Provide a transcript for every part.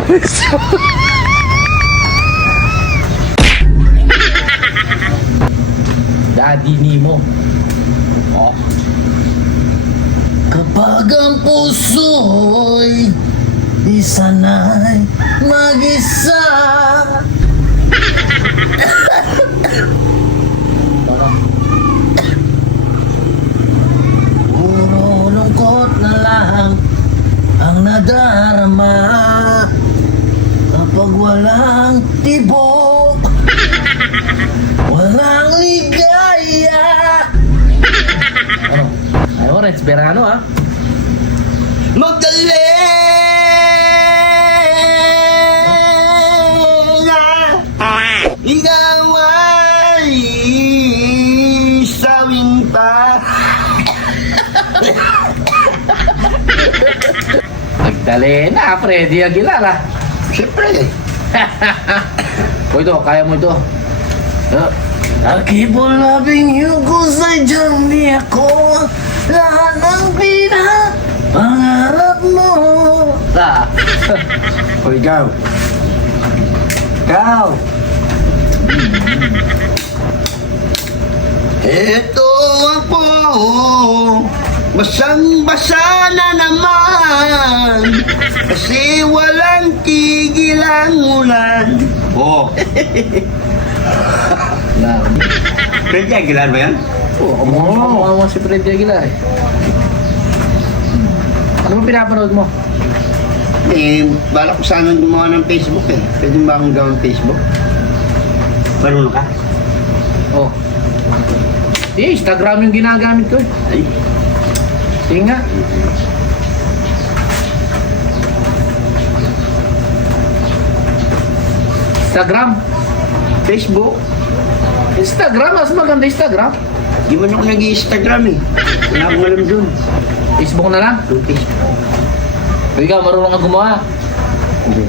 preso. Daddy Nemo. Oh. Kapag ang puso'y di sanay mag-isa. Puro lungkot na lang ang nadarama tibok Walang ligaya. Ano? Ay, orange, Berano ah. Magdalena. Ikaw ay sawing pa Magdalena, Freddy Aguilar ah. Siyempre. O ito, kaya mo ito. Uh, I keep on loving you cause I di ako lahat ng pinat pangarap mo. Ah. O ikaw. Ikaw. Ito ako. Basang-basa na naman. Kasi walang tigil ang ulan. Oh. Pwede Aguilar ba yan? oh, kumukha mo si Freddy Aguilar eh. Ano mo pinapanood mo? Eh, balak ko sana gumawa ng Facebook eh. Pwede ba akong gawang Facebook? Marunong ka? Oh. Eh, Instagram yung ginagamit ko eh. Ay, Sige nga. Instagram. Facebook? Instagram, mas maganda Instagram. Di man ako nag-i-Instagram eh. Wala akong alam dun. Facebook na lang. Yung Facebook. Ikaw, marunong ka gumawa. Hindi.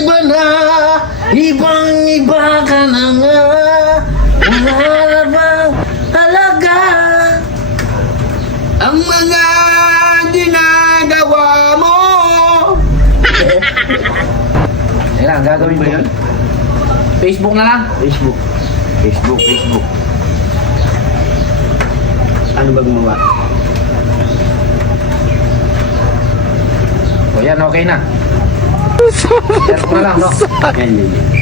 Iba na, ibang iba ka na nga Wala Lang, gagawin Ano ko. yan? Facebook na lang. Facebook. Facebook, Facebook. Ano ba gumawa? O yan, okay na. Share ko na lang, no? Yan, yan, yan.